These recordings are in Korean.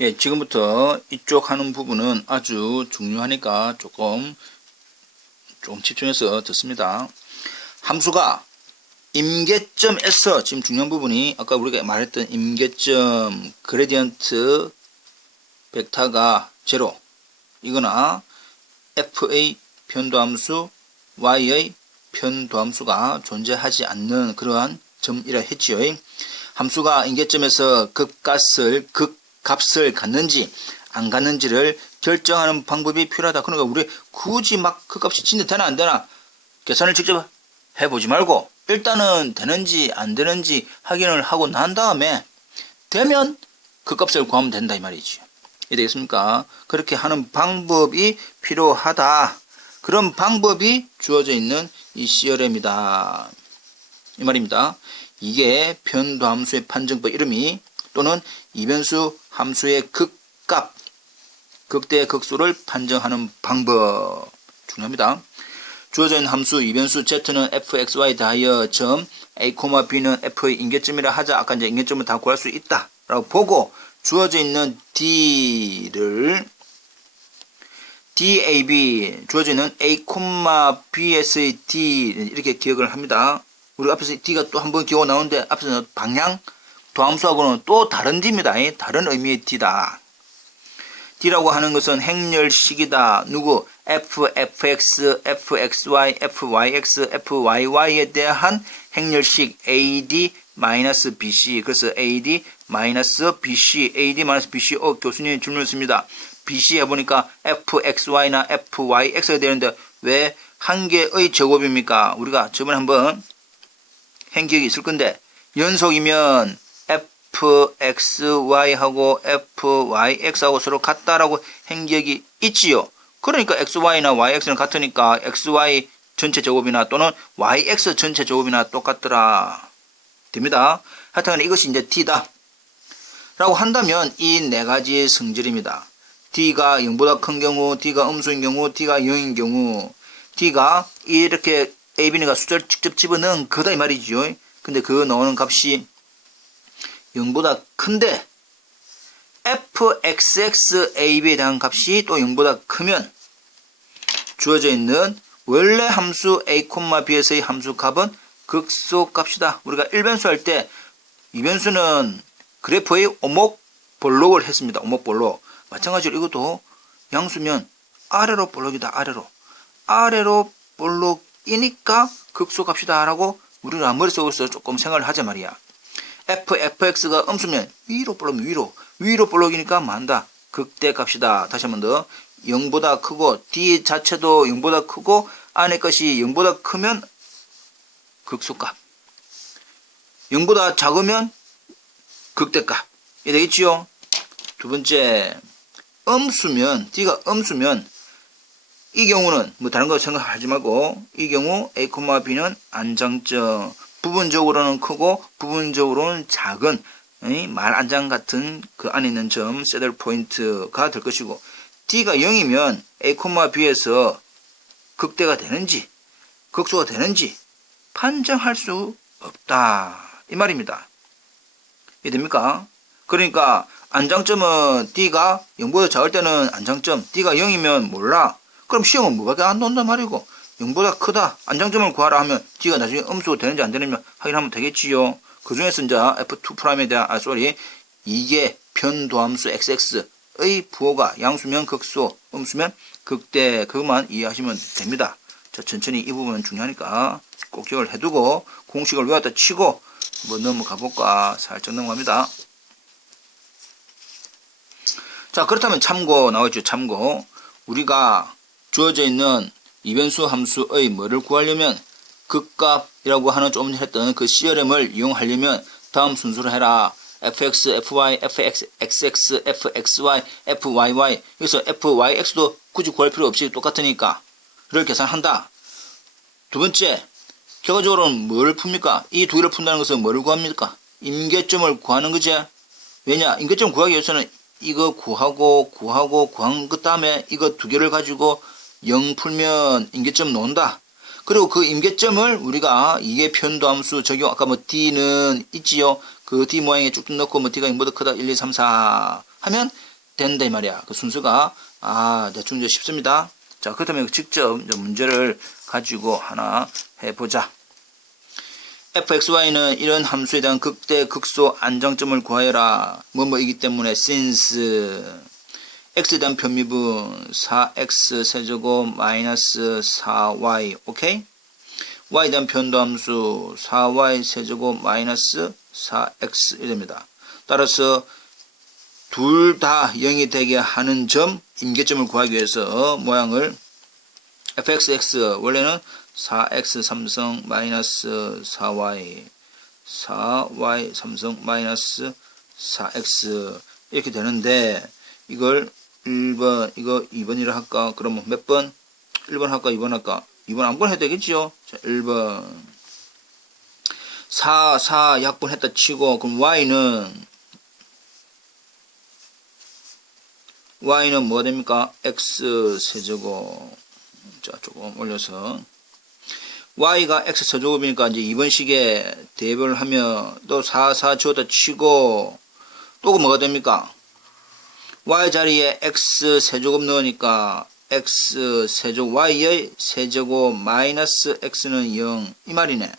예, 지금부터 이쪽 하는 부분은 아주 중요하니까 조금 집중해서 듣습니다. 함수가 임계점에서 지금 중요한 부분이 아까 우리가 말했던 임계점 그레디언트 벡터가 제로 이거나 f의 편도함수 y의 편도함수가 존재하지 않는 그러한 점이라 했지요. 함수가 임계점에서 극값을 갖는지 안 갖는지를 결정하는 방법이 필요하다. 그러니까 우리 굳이 막 극값이 진짜 되나 안 되나 계산을 직접 해보지 말고 일단은 되는지 안 되는지 확인을 하고 난 다음에 되면 극값을 구하면 된다 이 말이죠. 이해되겠습니까? 그렇게 하는 방법이 필요하다. 그런 방법이 주어져 있는 이 CRM이다. 이 말입니다. 이게 편도함수의 판정법 이름이 또는 이변수 함수의 극값, 극대의 극소를 판정하는 방법 중요합니다. 주어져 있는 함수 이변수 z는 fxy 다하여 점 a, b는 f의 임계점이라 하자. 아까 이제 임계점을 다 구할 수 있다 라고 보고 주어져 있는 d를 dab 주어져 있는 a, bs의 d 이렇게 기억을 합니다. 우리 앞에서 d가 또 한 번 기호가 나오는데 앞에서는 방향 도함수하고는 또 다른 d입니다. 다른 의미의 d다. d라고 하는 것은 행렬식이다. 누구? fx, fxy, fyx, fyy에 대한 행렬식 ad-bc. 그래서 ad-bc, ad-bc. 교수님이 질문을 했습니다. bc 해보니까 fxy나 fyx가 되는데 왜 한 개의 제곱입니까? 우리가 저번에 한번 행기억이 있을 건데 연속이면 fxy하고 fyx하고 서로 같다라고 행기억이 있지요. 그러니까 xy나 yx는 같으니까 xy 전체 제곱이나 또는 yx 전체 제곱이나 똑같더라. 됩니다. 하여튼 이것이 이제 d다. 라고 한다면 이 네 가지의 성질입니다. d가 0보다 큰 경우, d가 음수인 경우, d가 0인 경우, d가 이렇게 a, b가 숫자를 직접 집어넣은 거다 이 말이죠. 근데 그 나오는 값이 0보다 큰데 fxxab에 대한 값이 또 0보다 크면 주어져 있는 원래 함수 a, b에서의 함수 값은 극소값이다. 우리가 1변수 할 때 2변수는 그래프의 오목볼록을 했습니다. 오목볼록. 마찬가지로 이것도 양수면 아래로 볼록이다. 아래로 볼록이니까 극소값이다 라고 우리가 머릿속에서 조금 생각을 하자 말이야. fx가 음수면 위로 볼록이면 위로 볼록이니까 만다. 극대값이다. 다시 한 번 더. 0보다 크고 d 자체도 0보다 크고 안에 것이 0보다 크면 극소값. 0보다 작으면 극대값. 이해 되겠지요? 두 번째, 음수면 d가 음수면 이 경우는 뭐 다른 거 생각하지 말고 이 경우 a, b는 안장점. 부분적으로는 크고 부분적으로는 작은 말 안장 같은 그 안에 있는 점 새들 포인트가 될 것이고 d가 0이면 a, b에서 극대가 되는지 극소가 되는지 판정할 수 없다 이 말입니다. 이해됩니까? 그러니까 안장점은 d가 0보다 작을 때는 안장점 d가 0이면 몰라. 그럼 시험은 뭐밖에 안 나온단 말이고 0보다 크다. 안장점을 구하라 하면 d가 나중에 음수가 되는지 안 되는지 확인하면 되겠지요. 그 중에서 이제 f2'에 대한 이게 편도함수 xx의 부호가 양수면 극소, 음수면 극대 그것만 이해하시면 됩니다. 자, 천천히 이 부분은 중요하니까 꼭 기억을 해두고 공식을 외웠다 치고 한번 넘어가 볼까 살짝 넘어갑니다. 자, 그렇다면 참고 나와있죠. 참고. 우리가 주어져 있는 이변수 함수의 뭐를 구하려면 극값이라고 하는 조금 전에 했던 그 CRM을 이용하려면 다음 순서로 해라. fx, fy, fxx, fxy, fyy. 여기서 fyx도 굳이 구할 필요 없이 똑같으니까 를 계산한다. 두 번째, 결과적으로는 뭐를 풉니까? 이 두 개를 푼다는 것은 뭐를 구합니까? 임계점을 구하는 거지. 왜냐? 임계점 구하기 위해서는 이거 구한 그 다음에 이거 두 개를 가지고 0 풀면 임계점 놓는다. 그리고 그 임계점을 우리가 이게 편도함수 적용, 아까 뭐 d는 있지요. 그 d 모양에 쭉 넣고 뭐 d가 0보다 크다 1, 2, 3, 4 하면 된다 이 말이야. 그 순서가 대충 이제 쉽습니다. 자, 그렇다면 직접 이제 문제를 가지고 하나 해보자. fxy는 이런 함수에 대한 극대 극소 안정점을 구하여라. 뭐뭐이기 때문에 since x에 대한 편미분 4x 세제곱 마이너스 4y 오케이? y에 대한 편도함수 4y 세제곱 마이너스 4x 이됩니다. 따라서 둘 다 0이 되게 하는 점 임계점을 구하기 위해서 모양을 fxx 원래는 4x 삼성 마이너스 4y 4y 삼성 마이너스 4x 이렇게 되는데 이걸 1번 이거 2번이라 할까? 그러면 몇 번? 1번 할까? 2번 할까? 2번 아무거나 해도 되겠지요? 자, 1번 4 약분했다 치고 그럼 y는 뭐가 됩니까? x 세제곱. 자, 조금 올려서 y가 x 세제곱이니까 이제 2번식에 대입을 하면 또 4 지웠다 치고 또 뭐가 됩니까? y 자리에 x 세제곱 넣으니까 x 세제곱 y의 세제곱 마이너스 x는 0 이 말이네.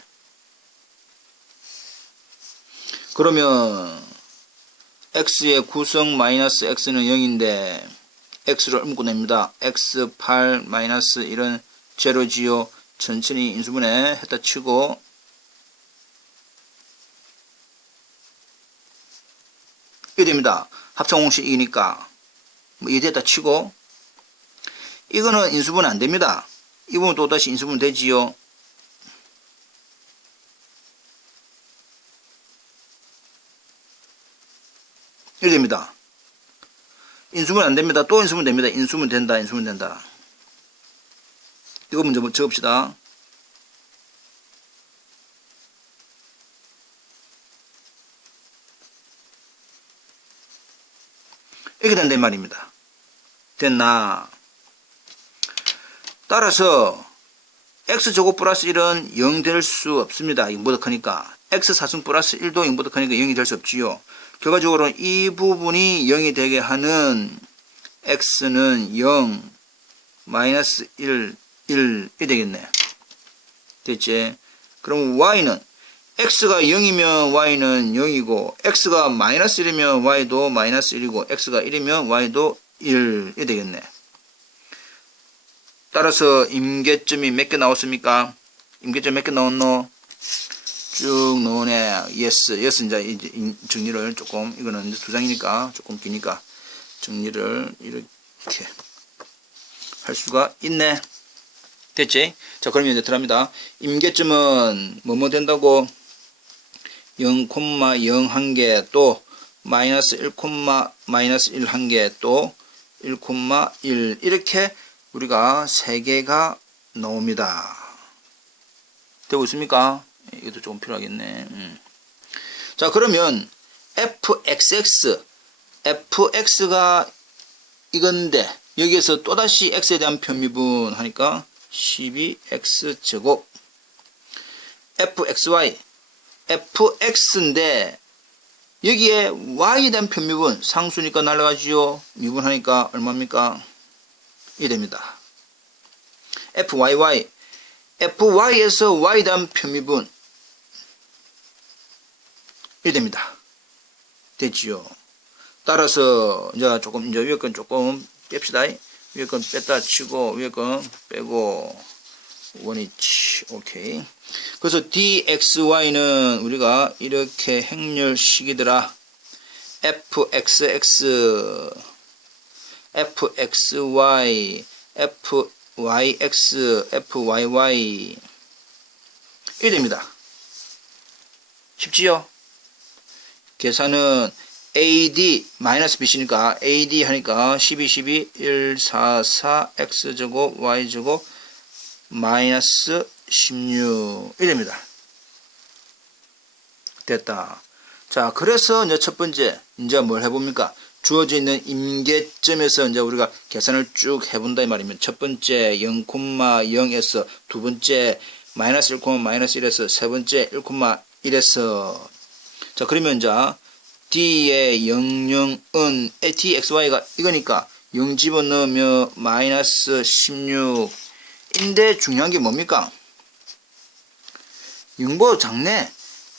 그러면 x의 구성 마이너스 x는 0인데 x를 묶어냅니다. x8 마이너스 1은 제로지요. 천천히 인수분해 했다 치고 이게 됩니다. 합성공식 2니까 뭐 이게 됐다 치고 이거는 인수분해 안 됩니다. 이 부분 또다시 인수분해 되지요. 이렇게 됩니다. 인수분 안 됩니다. 또 인수분 됩니다. 인수분 된다. 인수분 된다. 이거 먼저 적읍시다. 이렇게 된단 말입니다. 됐나? 따라서 x제곱 플러스 1은 0 될 수 없습니다. 0보다 크니까. x4승 플러스 1도 0보다 크니까 0이 될 수 없지요. 결과적으로 이 부분이 0이 되게 하는 x는 0, 마이너스 1, 1이 되겠네. 됐지? 그럼 y는 x가 0이면 y는 0이고 x가 마이너스 1이면 y도 마이너스 1이고 x가 1이면 y도 1이 되겠네. 따라서 임계점이 몇 개 나왔습니까? 임계점 몇 개 나왔노? 쭉 넣으네. yes 이제 정리를 조금 이거는 이제 두 장이니까 조금 기니까 정리를 이렇게 할 수가 있네. 됐지? 자, 그러면 이제 들어갑니다. 임계점은 뭐뭐 된다고? 0,0 한 개, 또 마이너스 1, 마이너스 1 한 개, 또 1,1 이렇게 우리가 세 개가 나옵니다. 되고 있습니까? 이것도 조금 필요하겠네. 자, 그러면 fx가 이건데 여기에서 또다시 x에 대한 편미분 하니까 12x제곱 fx인데 여기에 y에 대한 편미분 상수니까 날라가지요. 미분하니까 얼마입니까? 이 됩니다. fy에서 y에 대한 편미분 이 됩니다. 됐지요. 따라서 이제 조금 이제 위에 건 조금 뺍시다. 위에 건 뺐다 치고 위에 건 빼고 원위치 오케이. 그래서 dxy는 우리가 이렇게 행렬식이더라. fxy, fyx, fyy 이 됩니다. 쉽지요? 계산은 AD 마이너스 BC니까 AD 하니까 12, 144 X제곱 Y제곱 마이너스 16 이랍니다. 됐다. 자, 그래서 이제 첫 번째 이제 뭘 해봅니까? 주어져 있는 임계점에서 이제 우리가 계산을 쭉 해본다 이 말이면 첫 번째 0,0에서 두 번째 마이너스 1, 마이너스 1에서 세 번째 1,1에서 자, 그러면 이제 D의 00은 dxy가 이거니까 0 집어넣으면 마이너스 16인데 중요한 게 뭡니까? 0보다 작네.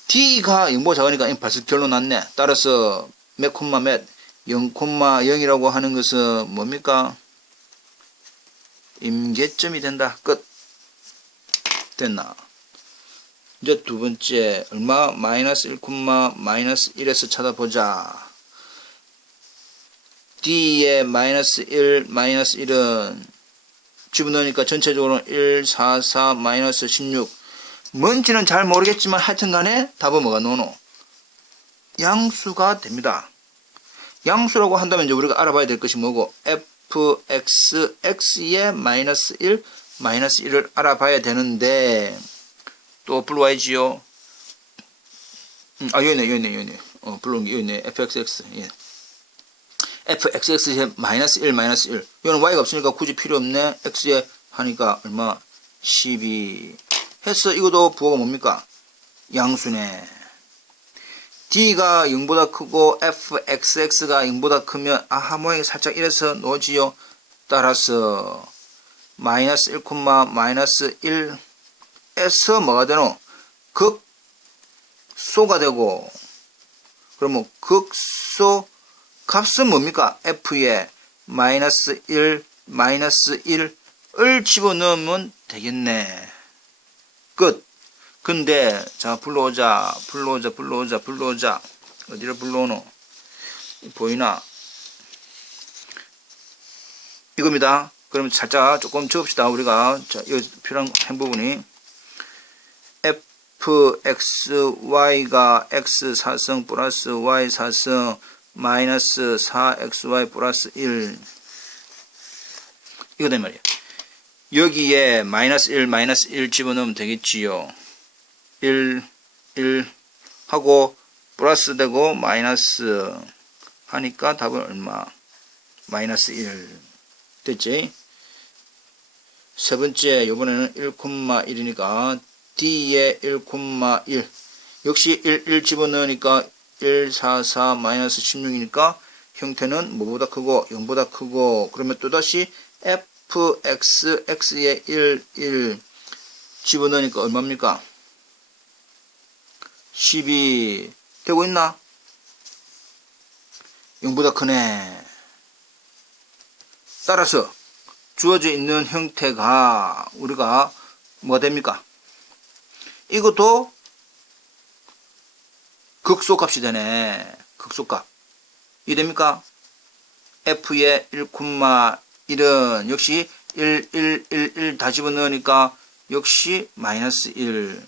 D가 0보다 작으니까 벌써 결론 났네. 따라서 몇 콤마 몇 0,0이라고 하는 것은 뭡니까? 임계점이 된다. 끝. 됐나? 이제 두 번째 얼마? 마이너스 1, 마이너스 1에서 찾아보자. D의 마이너스 1, 마이너스 1은 집어넣으니까 전체적으로는 1, 4, 4, 마이너스 16. 뭔지는 잘 모르겠지만 하여튼 간에 답은 뭐가 노노? 양수가 됩니다. 양수라고 한다면 이제 우리가 알아봐야 될 것이 뭐고, fx, x의 마이너스 1, 마이너스 1을 알아봐야 되는데, 또 불러와야지요. 여기 있네. 불러온 게 여기 있네. fxx. 예. fxx의 마이너스 1, 마이너스 1. 이거는 y가 없으니까 굳이 필요 없네. x에 하니까 얼마? 12. 해서 이것도 부호가 뭡니까? 양수네. d가 0보다 크고 fxx가 0보다 크면 아하 모양이 살짝 이래서 노지요. 따라서 마이너스 1, 마이너스 1에서 뭐가 되노? 극소가 되고, 그러면 극소 값은 뭡니까? f에 마이너스 1, 마이너스 1을 집어넣으면 되겠네. 끝. 근데 자 불러오자. 어디를 불러오노? 보이나? 이겁니다. 그러면 살짝 조금 적읍시다. 우리가 자 여기 필요한 한 부분이 fxy가 x4승 플러스 y4승 마이너스 4xy 플러스 1 이거단 말이야. 여기에 마이너스 1 집어넣으면 되겠지요. 1 하고 플러스 되고 마이너스 하니까 답은 얼마? 마이너스 1 됐지? 세 번째 요번에는 1,1이니까 D에 1,1 역시 1 집어넣으니까 1, 4, 4 마이너스 16이니까 형태는 뭐보다 크고 0보다 크고, 그러면 또다시 fx, x에 1 집어넣으니까 얼마입니까? 12 되고 있나? 0보다 크네. 따라서 주어져 있는 형태가 우리가 뭐가 됩니까? 이것도 극소값이 되네. 극소값. 이 됩니까? f의 1,1은 역시 1 다 집어넣으니까 역시 마이너스 1.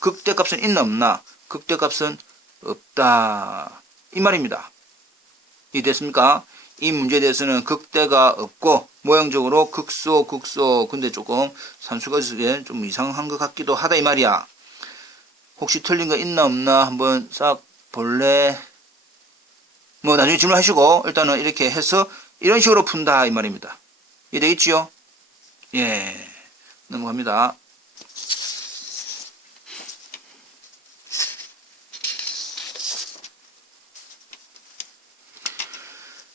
극대값은 있나 없나? 극대값은 없다. 이 말입니다. 이해됐습니까? 이 문제에 대해서는 극대가 없고 모양적으로 극소. 근데 조금 산수가 있으게 좀 이상한 것 같기도 하다 이 말이야. 혹시 틀린 거 있나 없나 한번 싹 볼래? 뭐 나중에 질문하시고 일단은 이렇게 해서 이런 식으로 푼다 이 말입니다. 이해되겠지요? 예, 넘어갑니다.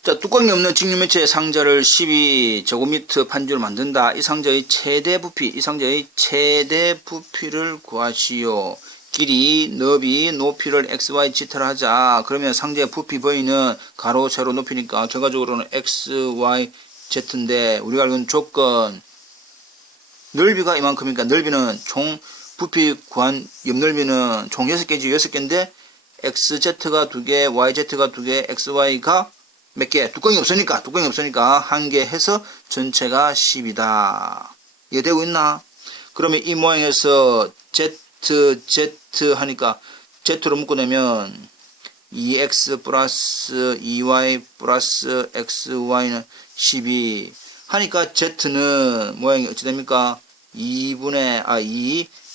자, 뚜껑이 없는 직류매체의 상자를 12제곱미터 판주로 만든다. 이 상자의 최대 부피를 구하시오. 길이, 너비, 높이를 xy, z라 하자. 그러면 상자의 부피 V는 가로, 세로, 높이니까 결과적으로는 x, y, z인데 우리가 알고 있는 조건 넓이가 이만큼이니까 넓이는 총 부피 구한 옆넓이는 총 6개지 6개인데 xz가 2개, yz가 2개, xy가 몇 개? 뚜껑이 없으니까 1개 해서 전체가 10이다. 이해되고 있나? 그러면 이 모양에서 z 하니까 z로 묶어내면 2x 플러스 2y 플러스 xy는 12 하니까 z는 모양이 어찌 됩니까? 2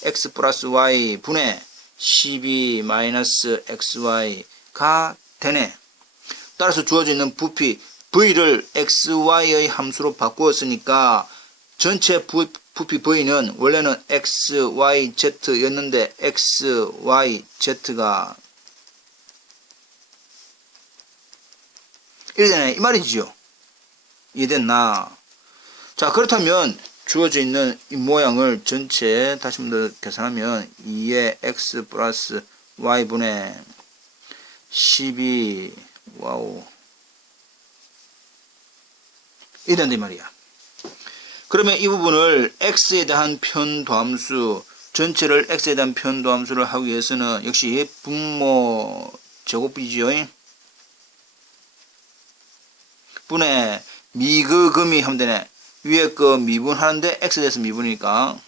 x 플러스 y 분의 12 마이너스 xy가 되네. 따라서 주어져 있는 부피 V를 XY의 함수로 바꾸었으니까 전체 부피 V는 원래는 XYZ였는데 XYZ가 이래 되네 이 말이지요. 이해됐나? 자, 그렇다면 주어져 있는 이 모양을 전체 다시 한번 더 계산하면 2의 x 플러스 y분의 12 와우 이래 된다 이 말이야. 그러면 이 부분을 x에 대한 편도함수 전체를 x에 대한 편도함수를 하기 위해서는 역시 분모 제곱이지요. 분의 미그금이 하면 되네. 위에 거 미분하는데 x에 대해서 미분이니까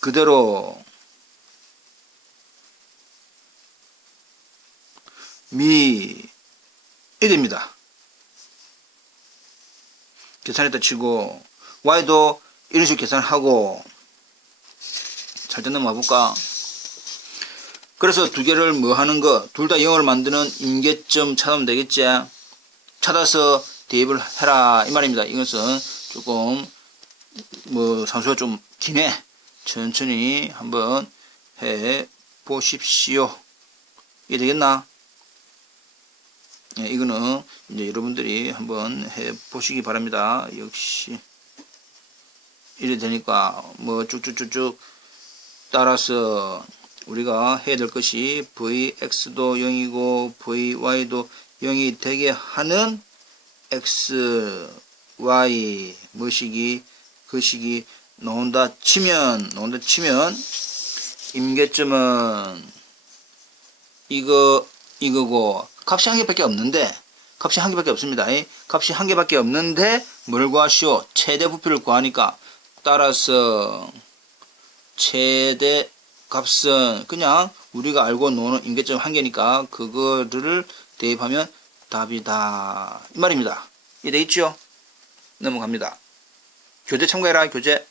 그대로 이됩니다. 계산했다 치고 y도 이런 식으로 계산하고 살짝 넘어가 볼까? 그래서 두 개를 뭐 하는 거, 둘 다 0을 만드는 임계점 찾으면 되겠지? 찾아서 대입을 해라 이 말입니다. 이것은 조금 뭐 산수가 좀 기네. 천천히 한번 해 보십시오. 이해 되겠나? 예, 이거는 이제 여러분들이 한번 해 보시기 바랍니다. 역시 이래 되니까 뭐 쭉쭉쭉쭉 따라서 우리가 해야 될 것이 vx도 0이고 vy도 0이 되게 하는 x, y 뭐시기 그시기 나온다 치면 임계점은 이거고 값이 한 개밖에 없는데 값이 한 개밖에 없습니다. 값이 한 개밖에 없는데 뭘 구하시오? 최대 부피를 구하니까 따라서 최대 값은 그냥 우리가 알고 노는 임계점 한 개니까 그거를 대입하면 답이다 이 말입니다. 이해되겠죠? 넘어갑니다. 교재 참고해라. 교재.